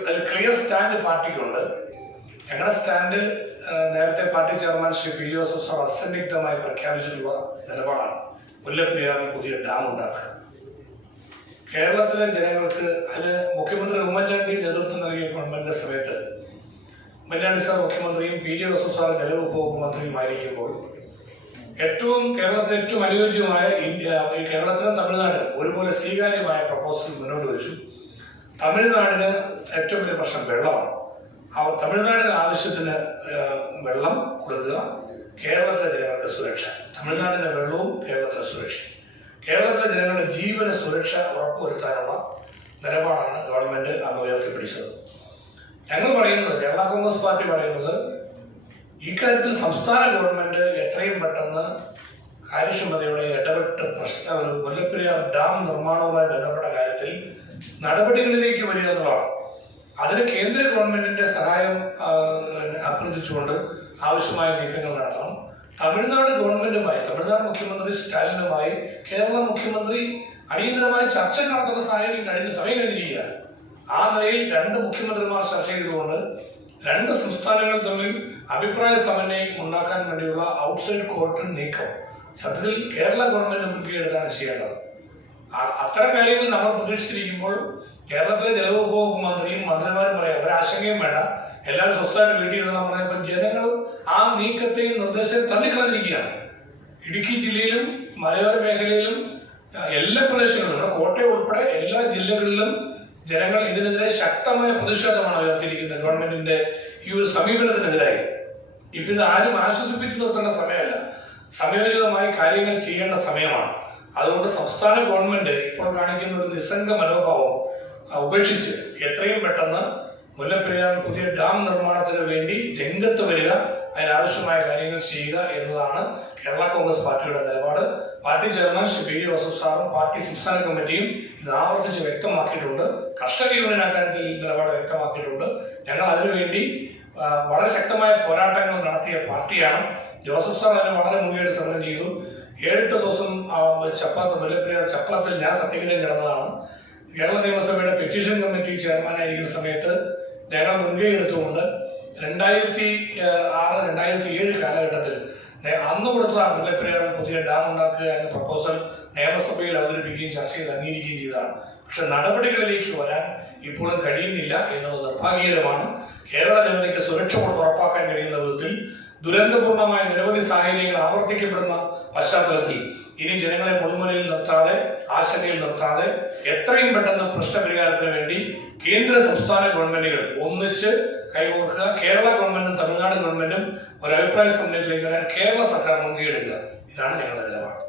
അതിൽ clear stand പാർട്ടിക്കുണ്ട്. ഞങ്ങളുടെ stand നേരത്തെ party chairman Shri P Joseph sir അസന്നിഗ്ധമായി പ്രഖ്യാപിച്ചിട്ടുള്ള നിലപാടാണ്. മുല്ലപ്പെരിയാറിൽ പുതിയ ഡാം ഉണ്ടാക്കുക. കേരളത്തിലെ ജനങ്ങൾക്ക് അതിന് മുഖ്യമന്ത്രി ഉമ്മൻചാണ്ടി നേതൃത്വം നൽകിയ ഗവൺമെന്റിന്റെ സമയത്ത് ഉമ്മൻചാണ്ടി സാർ മുഖ്യമന്ത്രിയും പി ജെ ജോസഫ് സാർ ജലവകുപ്പ് മന്ത്രിയുമായിരിക്കുമ്പോൾ ഏറ്റവും കേരളത്തിലെ ഏറ്റവും അനുയോജ്യമായ കേരളത്തിനും തമിഴ്നാടിനും ഒരുപോലെ സ്വീകാര്യമായ പ്രപ്പോസൽ മുന്നോട്ട് വെച്ചു. തമിഴ്നാടിന് ഏറ്റവും വലിയ പ്രശ്നം വെള്ളമാണ്. ആ തമിഴ്നാടിന് ആവശ്യത്തിന് വെള്ളം കൊടുക്കുക കേരളത്തിലെ ജനങ്ങളുടെ സുരക്ഷ. തമിഴ്നാടിന്റെ വെള്ളവും കേരളത്തിലെ സുരക്ഷയും കേരളത്തിലെ ജനങ്ങളുടെ ജീവന സുരക്ഷ ഉറപ്പുവരുത്താനുള്ള നിലപാടാണ് ഗവൺമെന്റ് അന്ന് ഉയർത്തിപ്പിടിച്ചത്. ഞങ്ങൾ പറയുന്നത് കേരള കോൺഗ്രസ് പാർട്ടി പറയുന്നത് ഇക്കാര്യത്തിൽ സംസ്ഥാന ഗവൺമെന്റ് എത്രയും പെട്ടെന്ന് കാര്യക്ഷമതയോടെ ഇടപെട്ട് പ്രശ്ന മുല്ലപ്പെരിയാർ ഡാം നിർമ്മാണവുമായി ബന്ധപ്പെട്ട കാര്യത്തിൽ നടപടികളിലേക്ക് വരിക എന്നുള്ളതാണ്. അതിന് കേന്ദ്ര ഗവൺമെന്റിന്റെ സഹായം അഭ്യർത്ഥിച്ചുകൊണ്ട് ആവശ്യമായ നീക്കങ്ങൾ നടത്തണം. തമിഴ്നാട് ഗവൺമെന്റുമായി തമിഴ്നാട് മുഖ്യമന്ത്രി സ്റ്റാലിനുമായി കേരള മുഖ്യമന്ത്രി അടിയന്തരമായി ചർച്ച നടത്തുന്ന സാഹചര്യം കഴിഞ്ഞ സമയം കഴിഞ്ഞിരിക്കുകയാണ്. ആ നിലയിൽ രണ്ട് മുഖ്യമന്ത്രിമാർ ചർച്ച ചെയ്തുകൊണ്ട് രണ്ട് സംസ്ഥാനങ്ങൾ തമ്മിൽ അഭിപ്രായ സമന്വയം ഉണ്ടാക്കാൻ വേണ്ടിയുള്ള ഔട്ട്സൈഡ് കോർട്ട് നീക്കം. സത്യത്തിൽ കേരള ഗവൺമെന്റ് മുൻകൈയെടുത്താണ് ചെയ്യേണ്ടത്. അത്തരം കാര്യങ്ങൾ നമ്മൾ പ്രതീക്ഷിച്ചിരിക്കുമ്പോൾ കേരളത്തിലെ ജലവകുപ്പ് മന്ത്രിയും മന്ത്രിമാരും പറയാം. ഒരാശങ്കയും വേണ്ട. എല്ലാവരും സ്വസ്ഥമായിട്ട് വീട്ടിൽ പറയാം. പറഞ്ഞപ്പോൾ ജനങ്ങൾ ആ നീക്കത്തെയും നിർദ്ദേശത്തെയും തള്ളിക്കളഞ്ഞിരിക്കുകയാണ്. ഇടുക്കി ജില്ലയിലും മലയോര മേഖലയിലും എല്ലാ പ്രദേശങ്ങളിലും നമ്മുടെ കോട്ടയം ഉൾപ്പെടെ എല്ലാ ജില്ലകളിലും ജനങ്ങൾ ഇതിനെതിരെ ശക്തമായ പ്രതിഷേധമാണ് ഉയർത്തിയിരിക്കുന്നത്. ഗവൺമെന്റിന്റെ ഈ ഒരു സമീപനത്തിനെതിരായി. ഇപ്പൊ ഇത് ആരും ആശ്വസിപ്പിച്ചു നിർത്തേണ്ട സമയമല്ല. സമയോചിതമായി കാര്യങ്ങൾ ചെയ്യേണ്ട സമയമാണ്. അതുകൊണ്ട് സംസ്ഥാന ഗവൺമെന്റ് ഇപ്പോൾ കാണിക്കുന്ന ഒരു നിസ്സംഗ മനോഭാവം ഉപേക്ഷിച്ച് എത്രയും പെട്ടെന്ന് മുല്ലപ്പെരിയാർ പുതിയ ഡാം നിർമ്മാണത്തിന് വേണ്ടി രംഗത്ത് വരിക അതിനാവശ്യമായ കാര്യങ്ങൾ ചെയ്യുക എന്നതാണ് കേരള കോൺഗ്രസ് പാർട്ടിയുടെ നിലപാട്. Party chairman Shri P Joseph സാറും പാർട്ടി സംസ്ഥാന കമ്മിറ്റിയും ഇത് ആവർത്തിച്ച് വ്യക്തമാക്കിയിട്ടുണ്ട്. കർഷക യൂണിയൻ അക്കാര്യത്തിൽ നിലപാട് വ്യക്തമാക്കിയിട്ടുണ്ട്. ഞങ്ങൾ അതിനുവേണ്ടി വളരെ ശക്തമായ പോരാട്ടങ്ങൾ നടത്തിയ പാർട്ടിയാണ്. ജോസഫ് സാർ അതിന് വളരെ മുൻകൈയെടുത്ത് സമരം ചെയ്തു. ഏഴെട്ട് ദിവസം ചപ്പാത്ത മുല്ലപ്പെരിയാർ ചപ്പാത്തിൽ ഞാൻ സത്യഗ്രഹം കിടന്നതാണ്. കേരള നിയമസഭയുടെ പെറ്റീഷൻ കമ്മിറ്റി ചെയർമാനായിരിക്കുന്ന സമയത്ത് നേരം മുൻകൈ എടുത്തുകൊണ്ട് രണ്ടായിരത്തി ആറ് രണ്ടായിരത്തി ഏഴ് കാലഘട്ടത്തിൽ അന്ന് കൊടുത്തതാണ് മുല്ലപ്പെരിയാറിൽ പുതിയ ഡാം ഉണ്ടാക്കുക എന്ന പ്രപ്പോസൽ നിയമസഭയിൽ അവതരിപ്പിക്കുകയും ചർച്ച ചെയ്ത് അംഗീകരിക്കുകയും ചെയ്തതാണ്. പക്ഷെ നടപടികളിലേക്ക് വരാൻ ഇപ്പോഴും കഴിയുന്നില്ല എന്നുള്ളത് നിർഭാഗ്യകരമാണ്. കേരള ജനതയ്ക്ക് സുരക്ഷ ഉറപ്പാക്കാൻ കഴിയുന്ന വിധത്തിൽ ദുരന്തപൂർണമായ നിരവധി സാഹചര്യങ്ങൾ ആവർത്തിക്കപ്പെടുന്ന പശ്ചാത്തലത്തിൽ ഇനി ജനങ്ങളെ മുൾമുനയിൽ നിർത്താതെ ആശങ്കയിൽ നിർത്താതെ എത്രയും പെട്ടെന്ന് പ്രശ്നപരിഹാരത്തിന് വേണ്ടി കേന്ദ്ര സംസ്ഥാന ഗവൺമെന്റുകൾ ഒന്നിച്ച് കൈകോർക്കുക. കേരള ഗവൺമെന്റും തമിഴ്നാട് ഗവൺമെന്റും ഒരു അഭിപ്രായ സമ്മേളനത്തിലേക്ക് വരാൻ കേരള സർക്കാർ മുൻകൈ എടുക്കുക. ഇതാണ് ഞങ്ങളുടെ നിലപാട്.